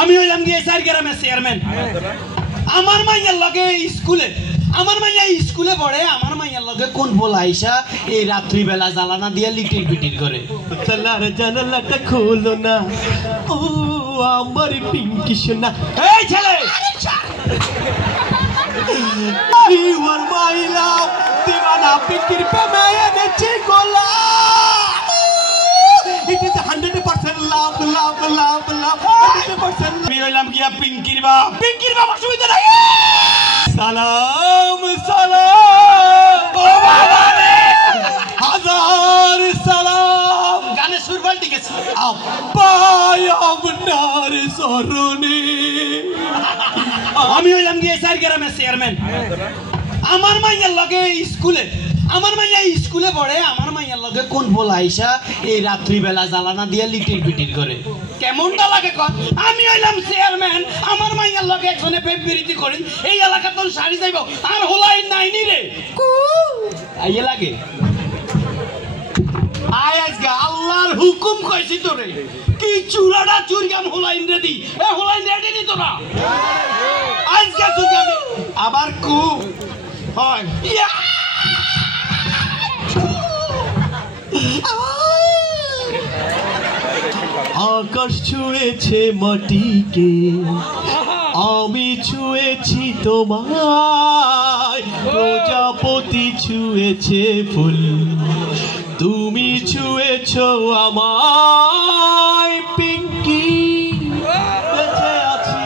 আমি হইলাম গিয়ে চার গ্রামের চেয়ারম্যান। আমার মাইয়ার লগে স্কুলে আমার মাইয়া স্কুলে পড়ে। আমার মাইয়ার লগে কোন বলা আইসা এই রাত্রি বেলা জ্বালানা দিয়ে লিটির পিটির করে। তালার জানালাটা খোলো না, ও আমার পিঙ্কি সোনা। এই ছেলে, You are my love, দিওয়ানা পিঙ্কির প্রেমে এনেছি গোলা। It is 100% love, love, love, love, 100% love. আমি হইলাম গিয়া পিঙ্কির বাপ। পিঙ্কির বাপ অসুবিধা নাই। সালাম সালাম, ও বাবা রে, হাজার সালাম। গানের সুর পাল্টে গেছে। আব্বাই আপনার চরণে। আমি হইলাম গিয়ে চার গ্রামের চেয়ারম্যান। আমার মাইয়ার লগে স্কুলে পড়ে। আমার মাইয়ার লগে কোন বলা আইসা এই রাত্রি বেলা জ্বালানা দিয়ে লিটির পিটির করে। কেমনটা লাগে কর? আমি হইলাম চেয়ারম্যান, আমার মাইয়ার লগে একজনে প্রেম প্রীতি করি। এই এলাকা তোর সারি যাইব আর হোলাই নাইনি রে আইয়ে লাগে। আয় আজকে আল্লাহর হুকুম কইছি তোরে, কি চুরাটা চুরগাম হোলাইন রেডি। এ হোলাইন রেডি নি তোরা? আজকে চুরগাম আবার কু হয়। আকাশ ছুঁয়েছে মাটিকে, আমি ছুঁয়েছি তোমায়। প্রজাপতি ছুঁয়েছে ফুল, তুমি ছুঁয়েছ আমায়। পিঙ্কি, বেঁচে আছি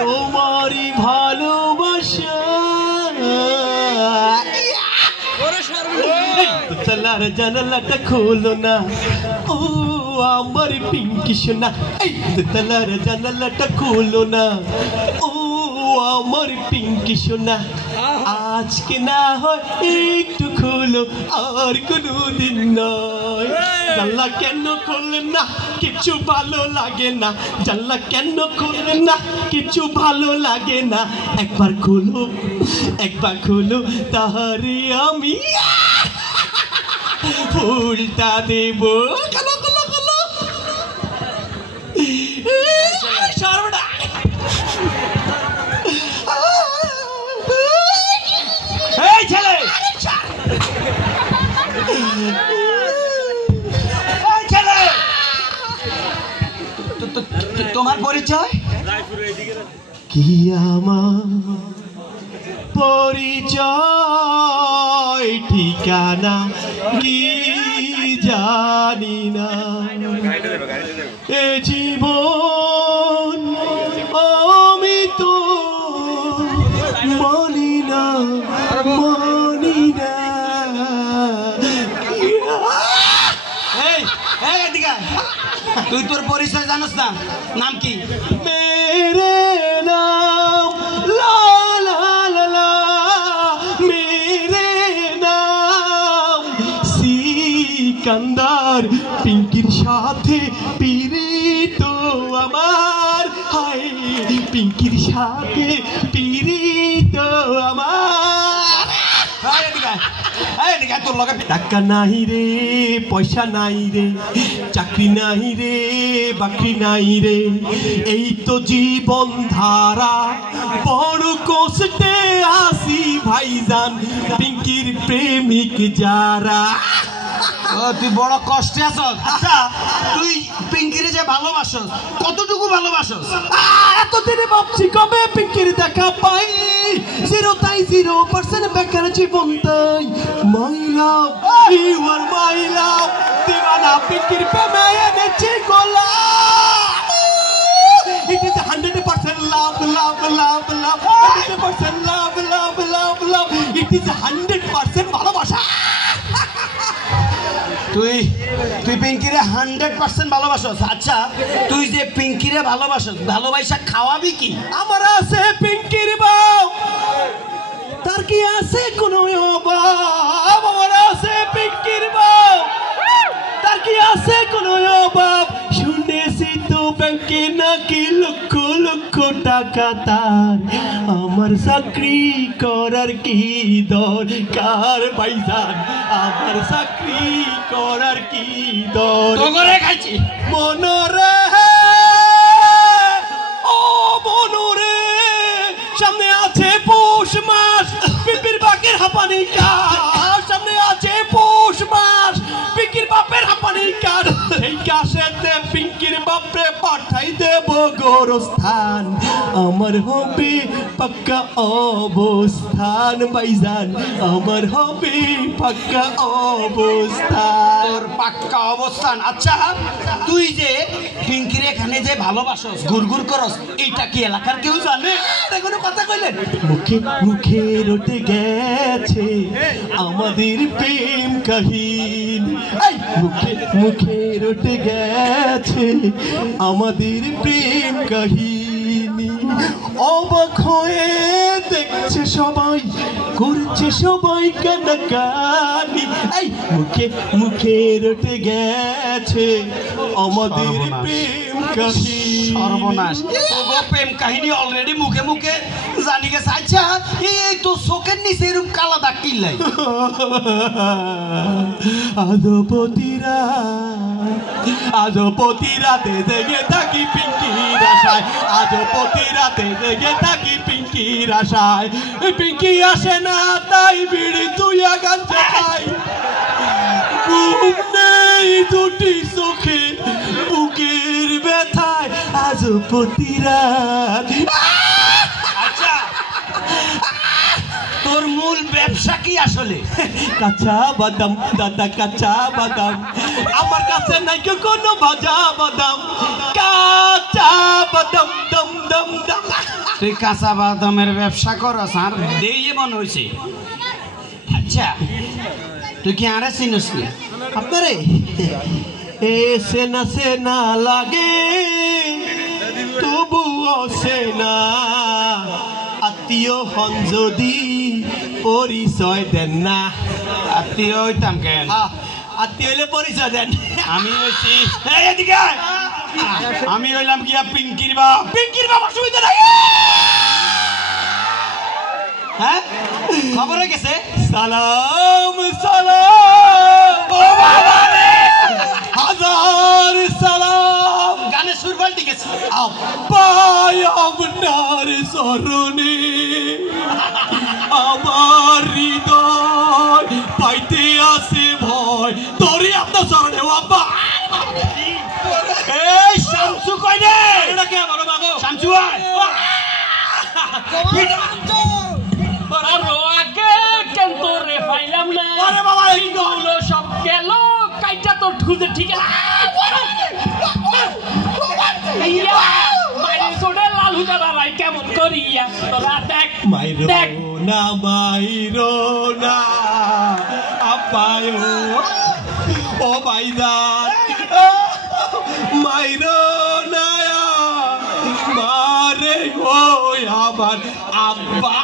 তোমারই ভালোবাসা। তালার জানালাটা খোলো না, ও আমার পিঙ্কি সোনা। এই তালার জানালাটা খোলো না, ও আমার পিঙ্কি সোনা। আজকে না হয় একটু খোলো, আর কোনো দিন নয়। জানলা কেন খোলেন না? কিছু ভালো লাগে না। জানলা কেন খোলেন না? কিছু ভালো লাগে না। একবার খোলো, একবার খোলো, তাহারে আমি ফুলটা দেব। খোলো খোলো খোলো। সর্বদা এই ছেলে, এই ছেলে, তোমার পরিচয় কি? আমার পরিচয় ঠিকানা কি জানি না। এ জীবন আমি তো মানি না, মানি না। এই এই এদিকে আয়। তুই তোর পরিচয় জানোস না? নাম কি? মেরে নাম লা লা লা লা, মেরে নাম সিকান্দার। পিঙ্কির সাথে পীড়িত আমার, হায় পিঙ্কির সাথে পীড়িত আমার। তোর লগে টাকা নাই রে, পয়সা নাই রে, চাকরি নাই রে, বাকরি নাই রে। এই তো জীবন ধারা, বড় কষ্টে আসি ভাইজান পিঙ্কির প্রেমিক যারা। তুই বড় কষ্টে আছ। আচ্ছা, তুই পিঙ্কিরে যে ভালোবাসস, কতটুকু ভালোবাসস? এতদিনে ভাবছি কবে পিঙ্কির দেখা পাই। 0% বেকার জীবন তাই। মাই লাভ, ইউ আর মাই লাভ, দিওয়ানা পিঙ্কির প্রেমে এনেছি গোলা। It is 100% love, love, love, love, 100% love, love, love, love. It is 100% ভালোবাসা। তুই পিঙ্কিরে 100% ভালোবাসস। আচ্ছা, তুই যে পিঙ্কিরে ভালোবাসস, ভালোবাসা খাওয়াবি কি? আমার আছে পিঙ্কির বাপ, তার কি আছে কোনো অভাব? আমার আছে পিঙ্কির বাপ, তার কি আছে কোনো অভাব? শুনেছি তো ব্যাংকে নাকি লক্ষ লক্ষ টাকা তার। আমার চাকরি করার কি দরকার ভাইজান? আমার চাকরি করার কি দরকার? তোরে খাইছি মনরে হাঁপানি কার, সামনে আছে পৌষ মাস, পিঙ্কির বাপের হাঁপানি কার। এই কাশেতে পিঙ্কির বাপরে পাঠাই দেব গোরস্থান, আমার হবে পাক্কা অবস্থান ভাইজান, আমার হবে পাক্কা অবস্থান। তোর পাক্কা অবস্থান। আচ্ছা তুই যে পিঙ্কির এখানে যে ভালোবাসস, গুড়গুড় করস, এইটা কি এলাকার কেউ জানে? কোনো কথা কইলেন? মুখে মুখে রটে গেছে আমাদের প্রেম কাহিনী, মুখে মুখে রটে গেছে আমাদের প্রেম কাহিনী। অবাক হয়ে দেখছে সবাই, করছে সবাই কানাকানি। মুখে মুখে রটে গেছে আমাদের প্রেম কাহিনী। সর্বনাশ, তোর প্রেম কাহিনী অলরেডি মুখে মুখে জানি গেছে। আচ্ছা এই তো চোখের নিচে এরকম কালা দাগ কিল্লাই? আদপতিরা আদপতি রাতে জেগে থাকি পিঙ্কির আশায়, আদপতি রাতে জেগে থাকি পিঙ্কির আশায়। পিঙ্কি আসে না তাই বিড়ি তুইয়া গাঞ্জা খাই, ঘুম নেই দুটি চোখে বুকের ব্যথায় আদপতি রাত। আচ্ছা তোর মূল ব্যবসা কি আসলে? কাঁচা বাদাম দাদা, কাঁচা বাদাম, আমার কাছে নাই কেউ কোনো ভাজা বাদাম, কাঁচা বাদাম দম দম দম। তুই কাঁচা বাদামের ব্যবসা করস আর দিয়ে মনে হয়েছে। আচ্ছা তুই কি আরে চিনিস নি? আপনারে এ সেনা সেনা লাগে তবুও সেনা, আত্মীয় হন যদি পরিচয় দেন না। আত্মীয় হইতাম কেন? আত্মীয় হলে পরিচয় দেন। আমি হইছি এই এদিকে আয়। আমি হইলাম গিয়া পিঙ্কির বাপ। পিঙ্কির বাপ অসুবিধা নাই। হ্যাঁ খবর হয়ে গেছে। সালাম সালাম, ও বাবা রে, হাজার সালাম, গানের সুর পাল্টে গেছে। আব্বাই আপনার চরণে আমার হৃদয় পাইতে আছে ভয়, তোরে আপনার চরণে আব্বা। এই শামসু কই রে? এটা কে বড় বাবু? শামসু আয়। আগে কেন তোর রে পাইলাম না? আরে বাবা এই হলো সব গেল কাইটা তোর খুঁজে ঠিক আছে। মাইরে সোডে লালু দাদা ভাই কেমন করিয়া তোরা দেখ মাইরো দেখ। না মাইরো না আব্বায় ও ভাইজান, মাইরো না মারে ও আমার আব্বা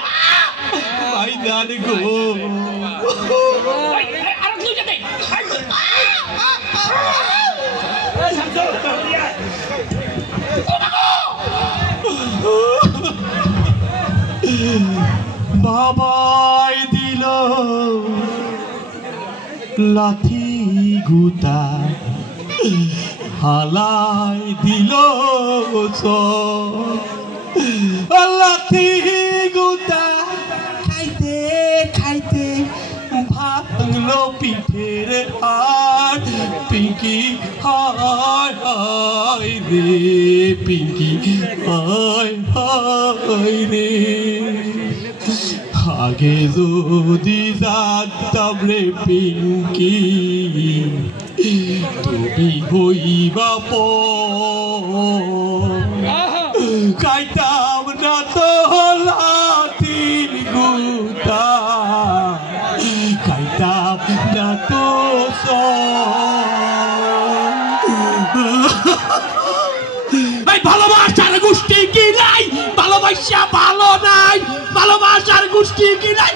ভাইজান গো। আর তুই যেতে বাবাই দিল লাথি গুতা, হালাই দিল লাথি গুতা, খাইতে খাইতে ভাঙলো পিঠের হাড়। পিঙ্কি হায় হায় রে, পিঙ্কি হায় হায় রে। আগে যদি জানতাম রে পিঙ্কি তুমি হইবা খাইতাম না তো লাঠির গুতা, খাইতাম না তো ভালোবাসার গোষ্ঠী কি নাই, ভালোবাসা ভালো নাই, ভালোবাসার গোষ্ঠী কি নাই,